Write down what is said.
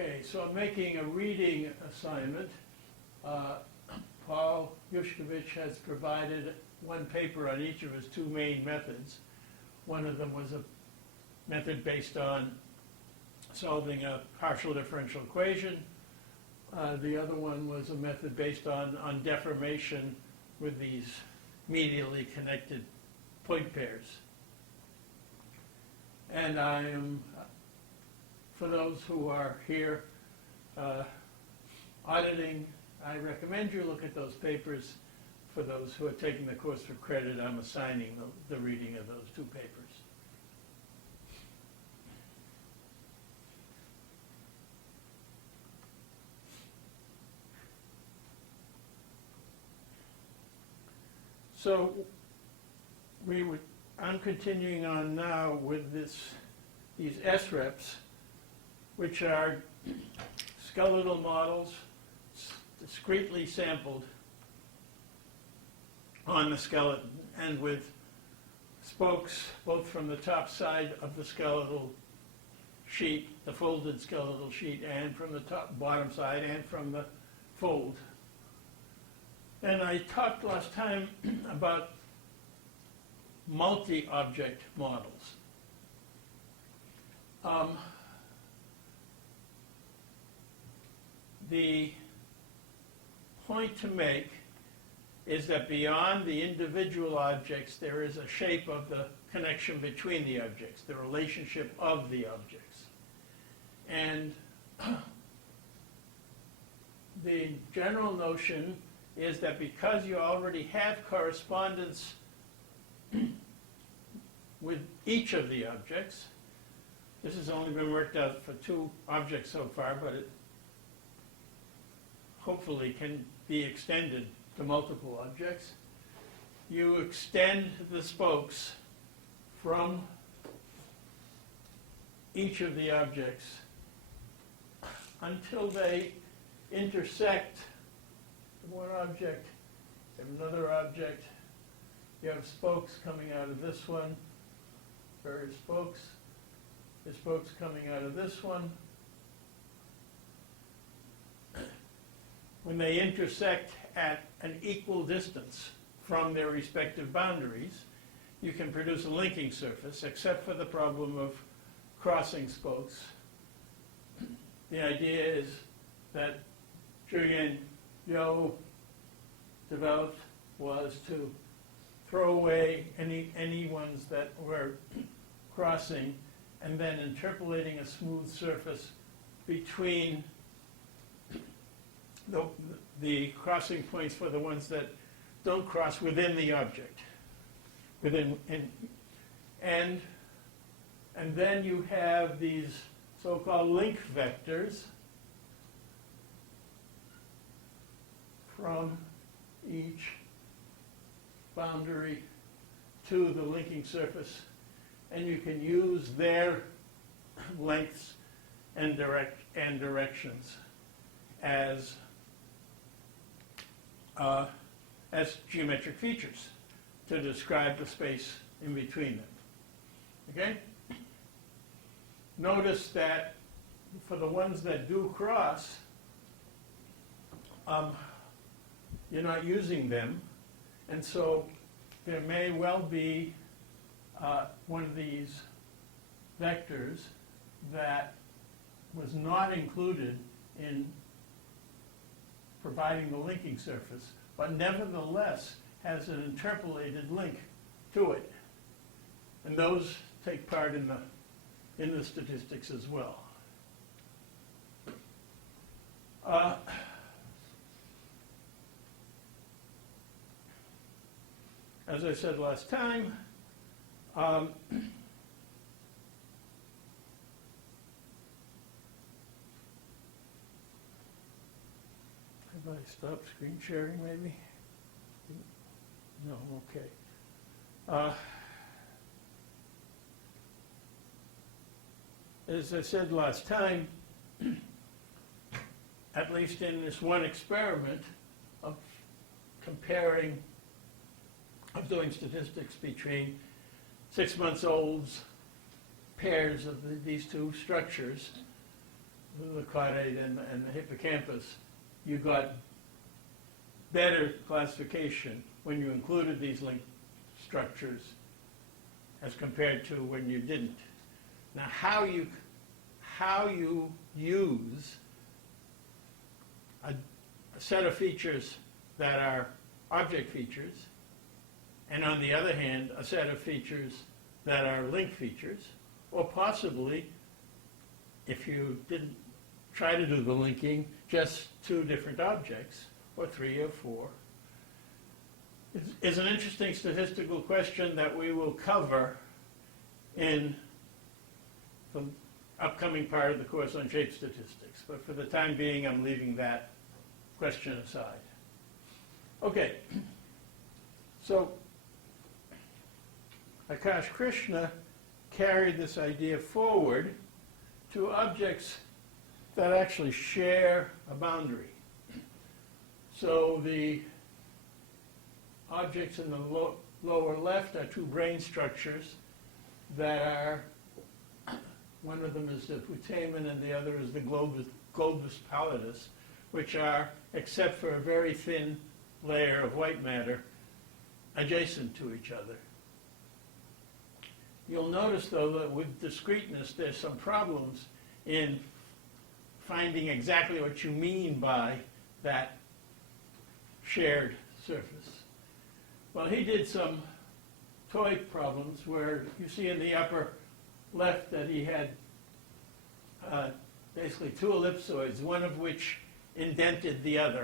Okay, so I'm making a reading assignment. Paul Yushkovich has provided one paper on each of his two main methods. One of them was a method based on solving a partial differential equation. The other one was a method based on deformation with these medially connected point pairs. And I am, for those who are here auditing, I recommend you look at those papers. For those who are taking the course for credit, I'm assigning the reading of those two papers. So I'm continuing on now with these SREPs, which are skeletal models discretely sampled on the skeleton and with spokes both from the top side of the skeletal sheet, the folded skeletal sheet, and from the bottom side and from the fold. And I talked last time about multi-object models. The point to make is that beyond the individual objects, there is a shape of the connection between the objects, the relationship of the objects. And the general notion is that because you already have correspondence with each of the objects, this has only been worked out for two objects so far, but it hopefully can be extended to multiple objects. You extend the spokes from each of the objects until they intersect one object and another object. You have spokes coming out of this one, various spokes. There's spokes coming out of this one. When they intersect at an equal distance from their respective boundaries, you can produce a linking surface, except for the problem of crossing spokes. The idea is that Julian Yo developed was to throw away any ones that were crossing and then interpolating a smooth surface between the crossing points for the ones that don't cross within the object. And then you have these so-called link vectors from each boundary to the linking surface, and you can use their lengths and directions as geometric features to describe the space in between them. Okay? Notice that for the ones that do cross, you're not using them, and so there may well be one of these vectors that was not included in providing the linking surface, but nevertheless has an interpolated link to it. And those take part in the statistics as well. As I said last time, have I stopped screen sharing maybe? No, okay. As I said last time, at least in this one experiment of doing statistics between 6-month-olds, pairs of these two structures, the caudate and the hippocampus, you got better classification when you included these linked structures as compared to when you didn't. Now, how you use a set of features that are object features, and on the other hand, a set of features that are linked features, or possibly, if you didn't try to do the linking, just two different objects, or three or four, is an interesting statistical question that we will cover in the upcoming part of the course on shape statistics. But for the time being, I'm leaving that question aside. Okay, so Akash Krishna carried this idea forward to objects that actually share a boundary. So the objects in the lower left are two brain structures that are, one of them is the putamen and the other is the globus pallidus, which are, except for a very thin layer of white matter, adjacent to each other. You'll notice, though, that with discreteness, there's some problems in finding exactly what you mean by that shared surface. Well, he did some toy problems where you see in the upper left that he had basically two ellipsoids, one of which indented the other.